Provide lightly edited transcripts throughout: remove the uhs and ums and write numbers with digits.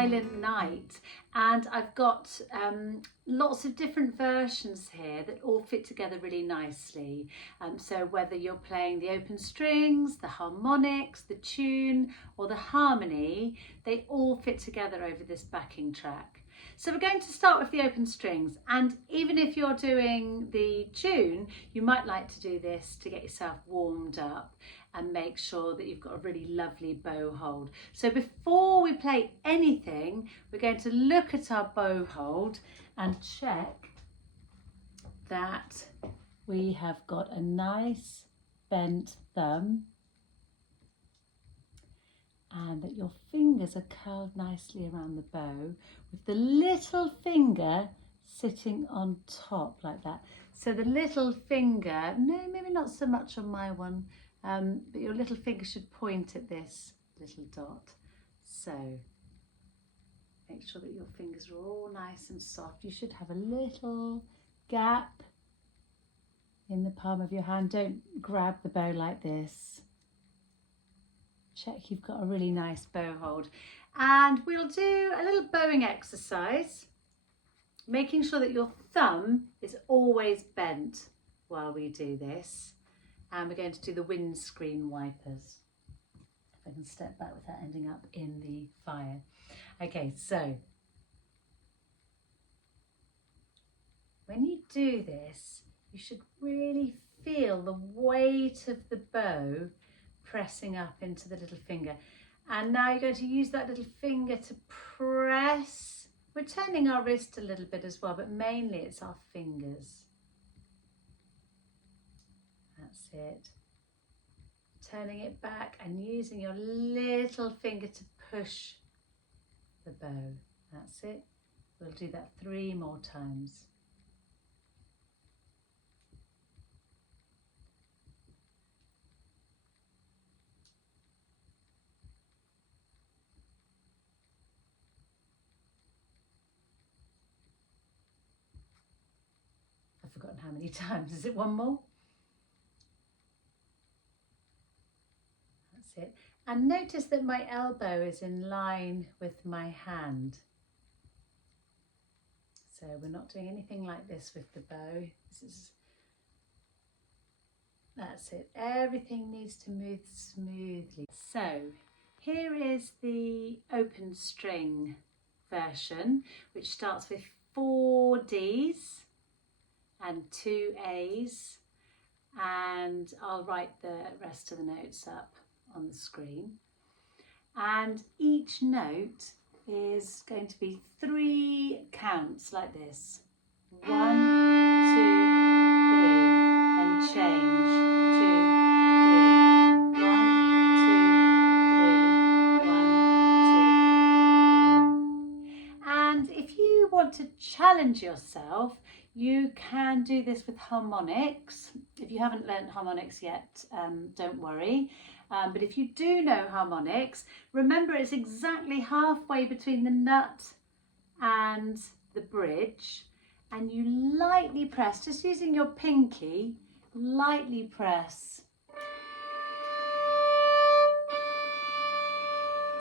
Silent Night, and I've got lots of different versions here that all fit together really nicely. So whether you're playing the open strings, the harmonics, the tune or the harmony, they all fit together over this backing track. So we're going to start with the open strings, and even if you're doing the tune, you might like to do this to get yourself warmed up and make sure that you've got a really lovely bow hold. So before we play anything, we're going to look at our bow hold and check that we have got a nice bent thumb and that your fingers are curled nicely around the bow with the little finger sitting on top like that. So the little finger, no, maybe not so much on my one, but your little finger should point at this little dot. So make sure that your fingers are all nice and soft. You should have a little gap in the palm of your hand. Don't grab the bow like this. Check you've got a really nice bow hold. And we'll do a little bowing exercise, making sure that your thumb is always bent while we do this. And we're going to do the windscreen wipers. If I can step back without ending up in the fire. Okay, so when you do this, you should really feel the weight of the bow pressing up into the little finger. And now you're going to use that little finger to press. We're turning our wrist a little bit as well, but mainly it's our fingers. That's it. Turning it back and using your little finger to push the bow. That's it. We'll do that 3 more times. I've forgotten how many times. Is it 1 more? It. And notice that my elbow is in line with my hand. So we're not doing anything like this with the bow. That's it. Everything needs to move smoothly. So here is the open string version, which starts with 4 Ds and 2 As, and I'll write the rest of the notes up on the screen, and each note is going to be 3 counts like this: 1, 2, 3, and change, 2, 3, 1, 2, 3, 1, 2, 3. And if you want to challenge yourself, you can do this with harmonics. If you haven't learnt harmonics yet, don't worry. But if you do know harmonics, remember it's exactly halfway between the nut and the bridge, and you lightly press, just using your pinky, lightly press.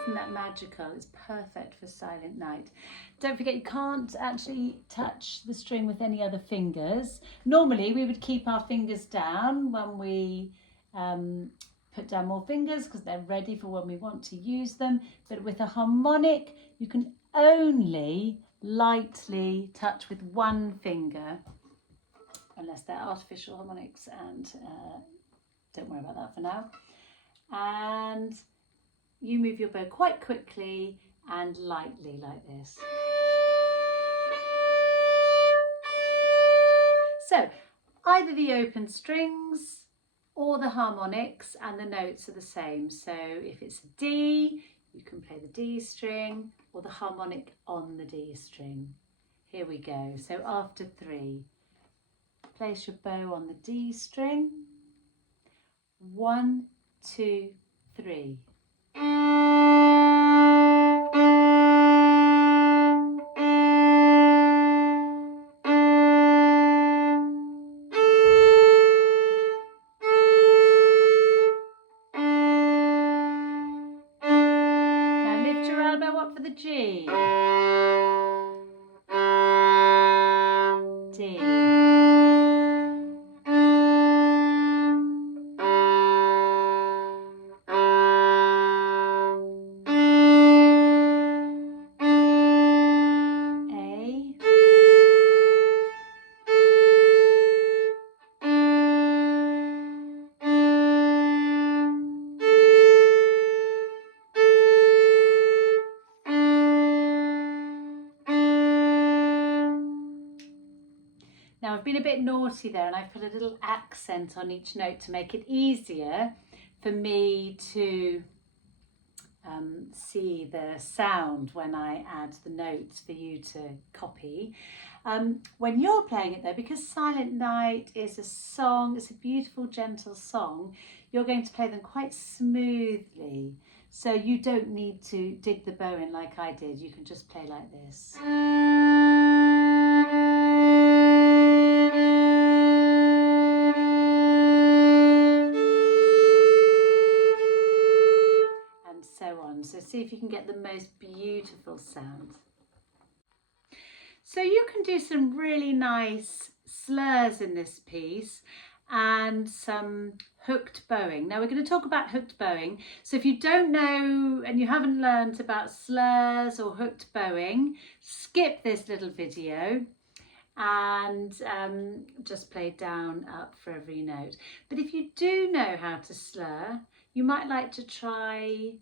Isn't that magical? It's perfect for Silent Night. Don't forget, you can't actually touch the string with any other fingers. Normally we would keep our fingers down when we put down more fingers because they're ready for when we want to use them. But with a harmonic, you can only lightly touch with 1 finger, unless they're artificial harmonics, and don't worry about that for now. And you move your bow quite quickly and lightly like this. So either the open strings or the harmonics, and the notes are the same. So if it's a D, you can play the D string or the harmonic on the D string. Here we go. So after 3, place your bow on the D string. 1, 2, 3. Lift your down bow up for the G. D. Now I've been a bit naughty there and I've put a little accent on each note to make it easier for me to see the sound when I add the notes for you to copy. When you're playing it though, because Silent Night is a song, it's a beautiful gentle song, you're going to play them quite smoothly. So you don't need to dig the bow in like I did, you can just play like this. So see if you can get the most beautiful sound. So you can do some really nice slurs in this piece and some hooked bowing. Now we're going to talk about hooked bowing. So if you don't know and you haven't learned about slurs or hooked bowing, skip this little video and just play down, up for every note. But if you do know how to slur, you might like to try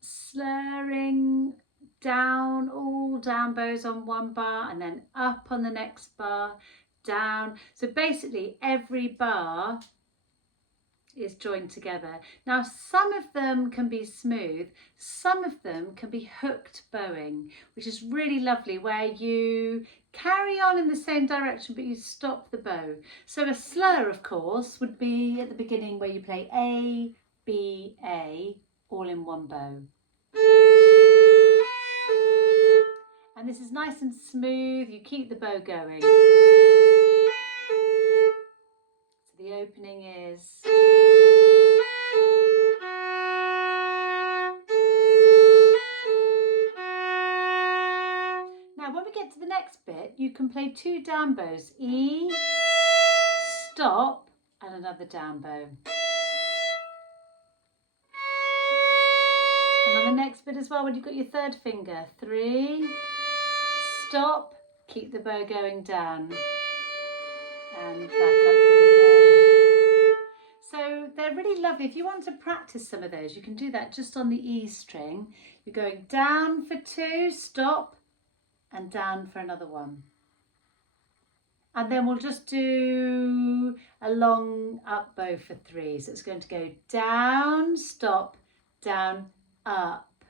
slurring down, all down bows on one bar and then up on the next bar, down. So basically every bar is joined together. Now some of them can be smooth, some of them can be hooked bowing, which is really lovely, where you carry on in the same direction but you stop the bow. So a slur of course would be at the beginning where you play A, B, A, all in one bow. And this is nice and smooth, you keep the bow going. So the opening is... Now when we get to the next bit, you can play two down bows, E, stop, and another down bow. And on the next bit as well, when you've got your third finger, 3, stop, keep the bow going down, and back up to the A. So they're really lovely. If you want to practice some of those, you can do that just on the E string. You're going down for 2, stop, and down for another one. And then we'll just do a long up bow for 3. So it's going to go down, stop, down, up,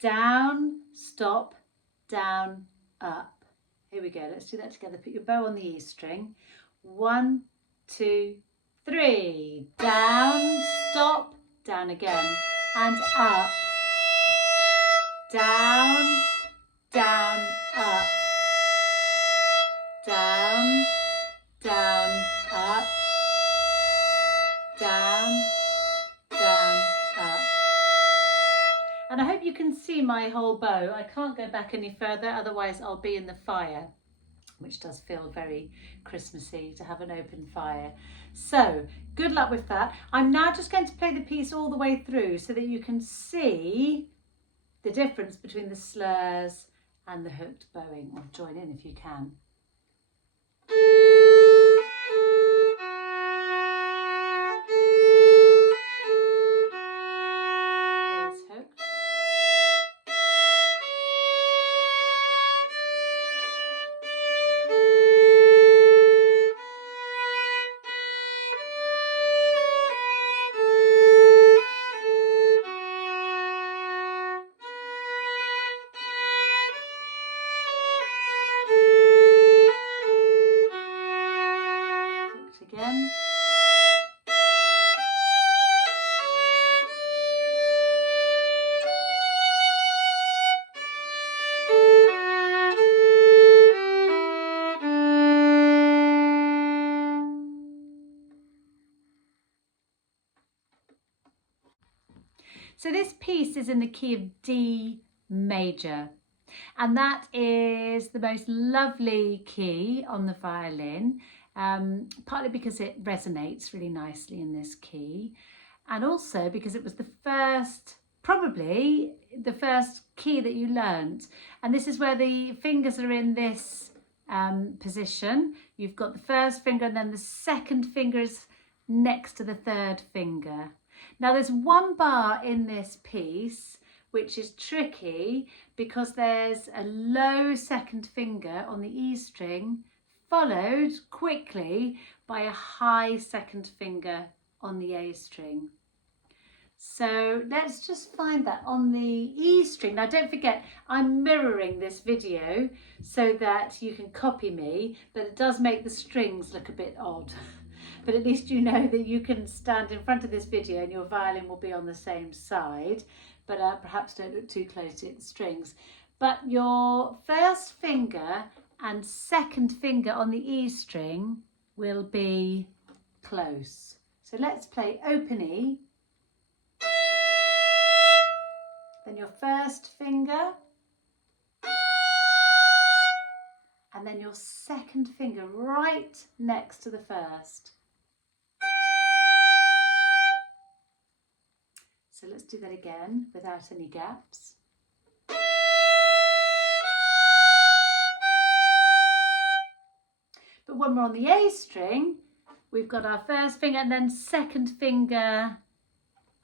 down, stop, down, up. Here we go, let's do that together. Put your bow on the E string. 1, 2, 3. Down, stop, down again, and up. Down, down, up. Down, down, up. Down, down, up. And I hope you can see my whole bow. I can't go back any further, otherwise I'll be in the fire, which does feel very Christmassy to have an open fire. So good luck with that. I'm now just going to play the piece all the way through so that you can see the difference between the slurs and the hooked bowing, or join in if you can. So this piece is in the key of D major, and that is the most lovely key on the violin, partly because it resonates really nicely in this key, and also because it was the first, probably the first key that you learnt. And this is where the fingers are in this position. You've got the first finger and then the second finger is next to the third finger. Now there's one bar in this piece which is tricky because there's a low second finger on the E string followed quickly by a high second finger on the A string. So let's just find that on the E string. Now don't forget, I'm mirroring this video so that you can copy me, but it does make the strings look a bit odd. But at least you know that you can stand in front of this video and your violin will be on the same side, but perhaps don't look too close at the strings. But your first finger and second finger on the E string will be close. So let's play open E, then your first finger, and then your second finger right next to the first. So let's do that again without any gaps. But when we're on the A string, we've got our first finger and then second finger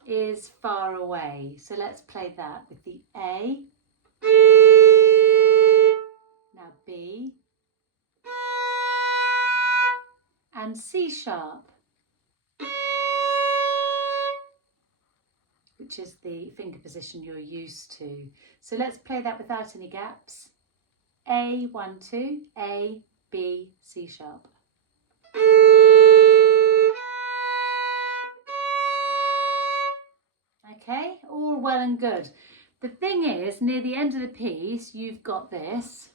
is far away. So let's play that with the A. Now B. And C sharp, which is the finger position you're used to. So let's play that without any gaps. A, 1, 2, A, B, C sharp. Okay, all well and good. The thing is, near the end of the piece, you've got this.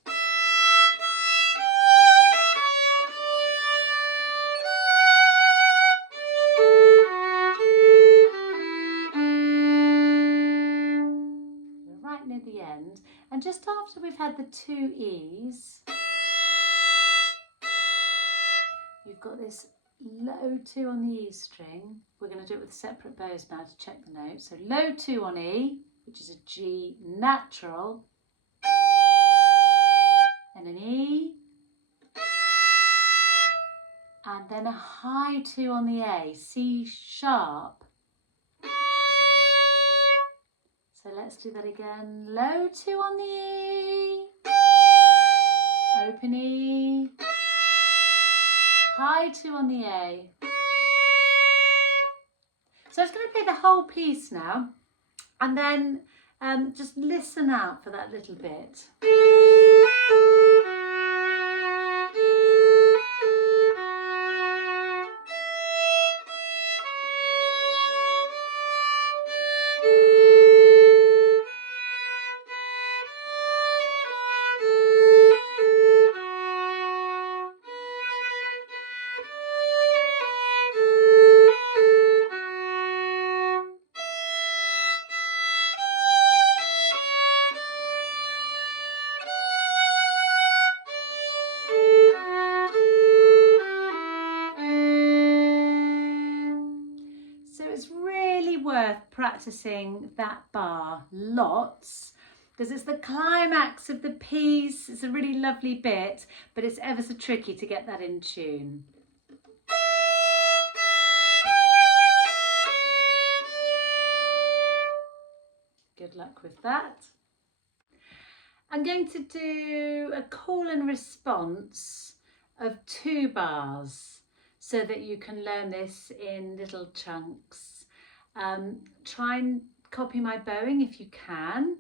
Right near the end, and just after we've had the two E's, you've got this low 2 on the E string. We're going to do it with separate bows now to check the notes. So low 2 on E, which is a G natural, and an E, and then a high 2 on the A, C sharp. So let's do that again. Low 2 on the E, open E, high 2 on the A. So I was going to play the whole piece now, and then just listen out for that little bit. Worth practicing that bar lots, because it's the climax of the piece. It's a really lovely bit, but it's ever so tricky to get that in tune. Good luck with that. I'm going to do a call and response of 2 bars so that you can learn this in little chunks. Try and copy my bowing if you can.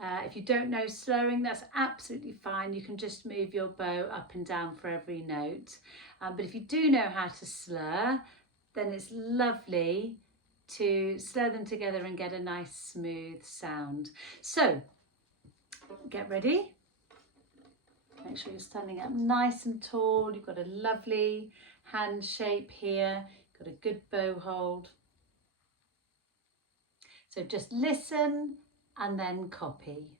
If you don't know slurring, that's absolutely fine. You can just move your bow up and down for every note. But if you do know how to slur, then it's lovely to slur them together and get a nice smooth sound. So get ready. Make sure you're standing up nice and tall. You've got a lovely hand shape here. Got a good bow hold. So just listen and then copy.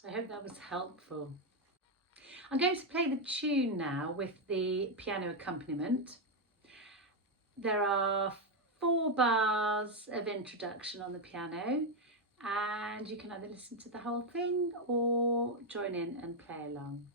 So I hope that was helpful. I'm going to play the tune now with the piano accompaniment. There are 4 bars of introduction on the piano, and you can either listen to the whole thing or join in and play along.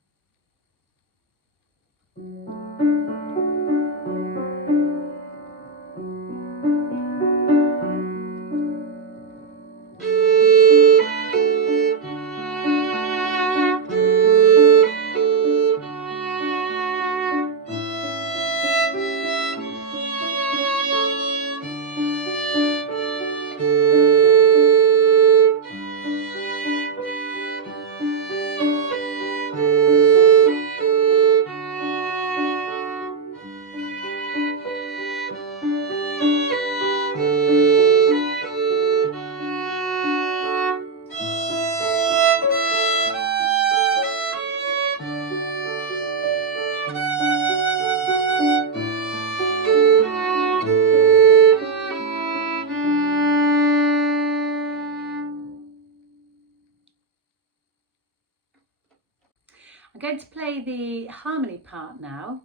I'm going to play the harmony part now.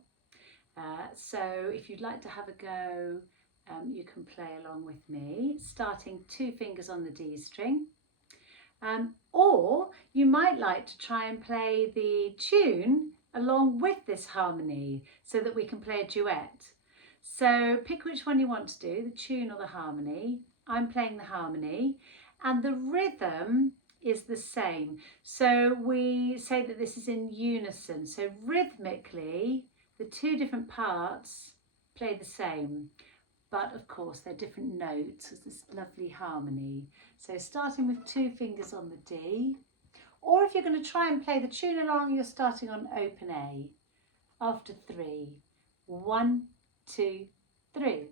So if you'd like to have a go, you can play along with me, starting 2 fingers on the D string. Or you might like to try and play the tune along with this harmony so that we can play a duet. So pick which one you want to do, the tune or the harmony. I'm playing the harmony, and the rhythm is the same. So we say that this is in unison. So rhythmically, the 2 different parts play the same, but of course they're different notes with this lovely harmony. So starting with 2 fingers on the D, or if you're going to try and play the tune along, you're starting on open A. After 3, 1, 2, 3.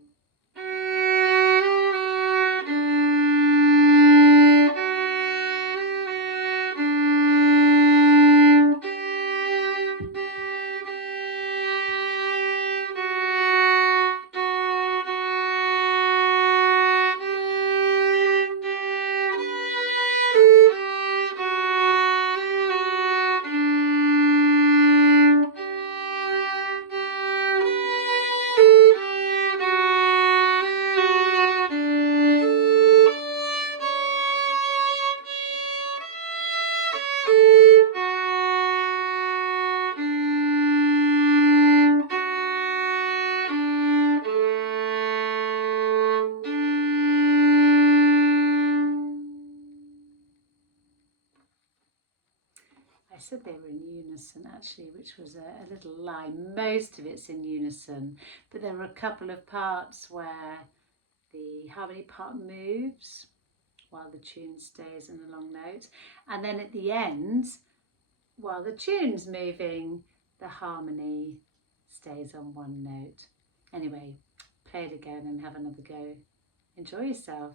I said they were in unison actually, which was a little lie. Most of it's in unison, but there are a couple of parts where the harmony part moves while the tune stays in a long note. And then at the end, while the tune's moving, the harmony stays on one note. Anyway, play it again and have another go. Enjoy yourself.